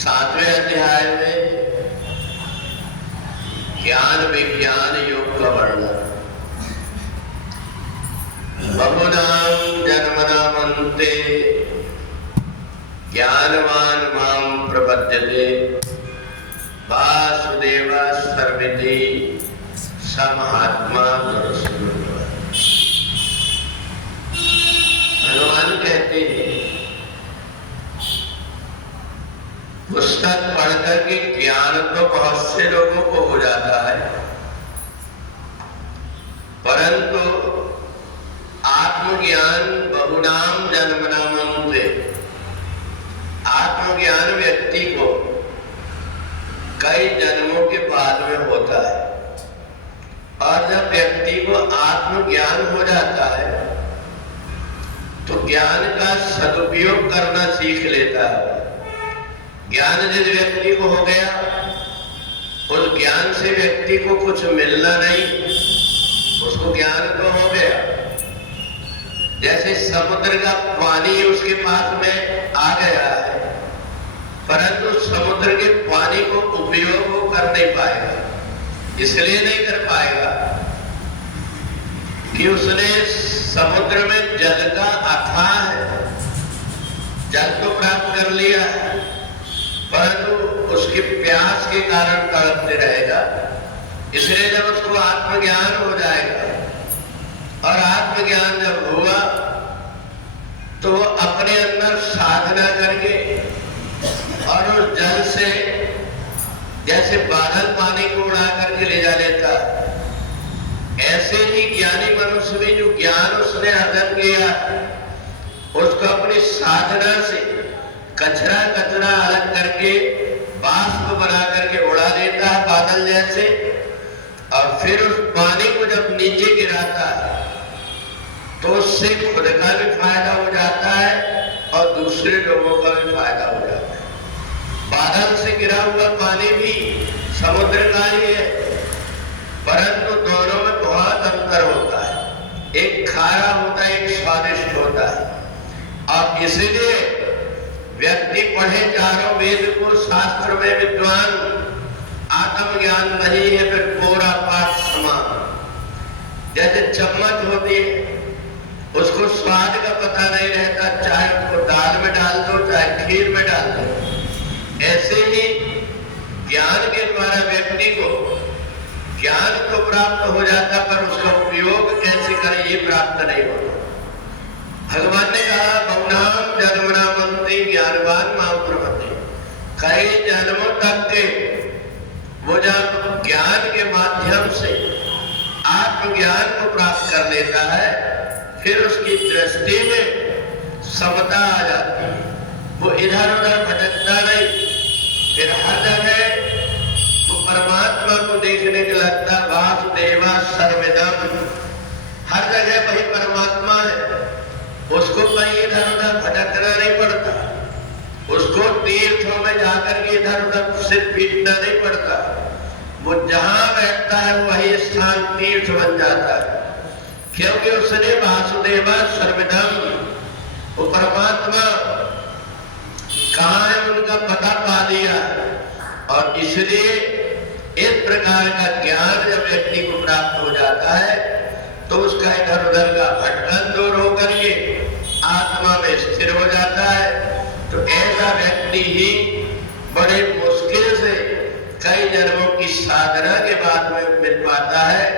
सातवें अध्याय में ज्ञान विज्ञान योग का वर्णन। बहुनाम जन्मनामन्ते ज्ञानवान मां प्रपद्यते वासुदेव सर्वमिति स महात्मा गुरुः। भगवान कहते हैं पुस्तक पढ़कर के ज्ञान तो बहुत से लोगों को हो जाता है, परंतु आत्मज्ञान बहुनाम जन्मनामन्ते, आत्मज्ञान व्यक्ति को कई जन्मों के बाद में होता है। और जब व्यक्ति को आत्मज्ञान हो जाता है तो ज्ञान का सदुपयोग करना सीख लेता है। ज्ञान जिस व्यक्ति को हो गया, उस ज्ञान से व्यक्ति को कुछ मिलना नहीं, उसको ज्ञान तो हो गया। जैसे समुद्र का पानी उसके पास में आ गया है, परंतु समुद्र के पानी को उपयोग वो कर नहीं पाएगा। इसलिए नहीं कर पाएगा कि उसने समुद्र में जल का अथाह है, जल तो प्राप्त कर लिया है, परंतु उसके प्यास के कारण तड़पते रहेगा। इसलिए जब उसको आत्मज्ञान हो जाएगा, और आत्मज्ञान जब हुआ तो वो अपने अंदर साधना करके और उस जल से जैसे बादल पानी को उड़ा करके ले जा लेता, ऐसे ही ज्ञानी मनुष्य भी जो ज्ञान उसने अर्जन किया उसको अपनी साधना से कचरा अलग करके बाष्प बना करके उड़ा देता है बादल जैसे। और फिर उस पानी को जब नीचे गिराता है तो उससे खुद का भी फायदा हो जाता है और दूसरे लोगों का भी फायदा हो जाता है। बादल से गिरा हुआ पानी भी समुद्र का ही है, परंतु दोनों में बहुत अंतर होता है। एक खारा होता है, एक स्वादिष्ट होता है। और इसलिए व्यक्ति पढ़े चारों वेद को, शास्त्र में विद्वान, आत्मज्ञान नहीं है फिर कोरा पाठ समान। जैसे चम्मच होती है, उसको स्वाद का पता नहीं रहता, चाहे उसको दाल में डाल दो चाहे खीर में डाल दो। ऐसे ही ज्ञान के द्वारा व्यक्ति को ज्ञान तो प्राप्त हो जाता, पर उसका उपयोग कैसे करें ये प्राप्त नहीं होता। भगवान ने कहा बहुनाम जन्मनामन्ते ज्ञानवान मां प्रपद्यते। कई जन्मों तक के वो जब ज्ञान के माध्यम से आत्मज्ञान को प्राप्त कर लेता है, फिर उसकी दृष्टि में समता आ जाती है। वो इधर उधर भटकता नहीं, फिर हर जगह वो परमात्मा को देखने के लगता। वासुदेवा सर्वमिदं, हर जगह वही परमात्मा है, उसको कहीं इधर उधर भटकना नहीं पड़ता, उसको तीर्थों में जाकर के इधर उधर सिर पीटना नहीं पड़ता। वो जहां बैठता है वही स्थान तीर्थ बन जाता है, क्योंकि उसने वासुदेवा सर्वमिदं, वो परमात्मा कहाँ है उनका पता पा लिया। और इसलिए इस प्रकार का ज्ञान जब व्यक्ति को प्राप्त हो जाता है तो उसका इधर उधर का भटकन दूर होकर के आत्मा में स्थिर हो जाता है। तो ऐसा व्यक्ति ही बड़े मुश्किल से कई जन्मों की साधना के बाद में मिल पाता है।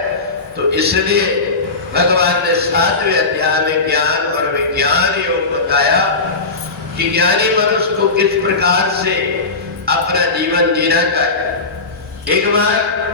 तो इसलिए भगवान ने 7वें अध्याय में ज्ञान और विज्ञान योग बताया कि ज्ञानी मनुष्य को किस प्रकार से अपना जीवन जीना चाहिए। एक बार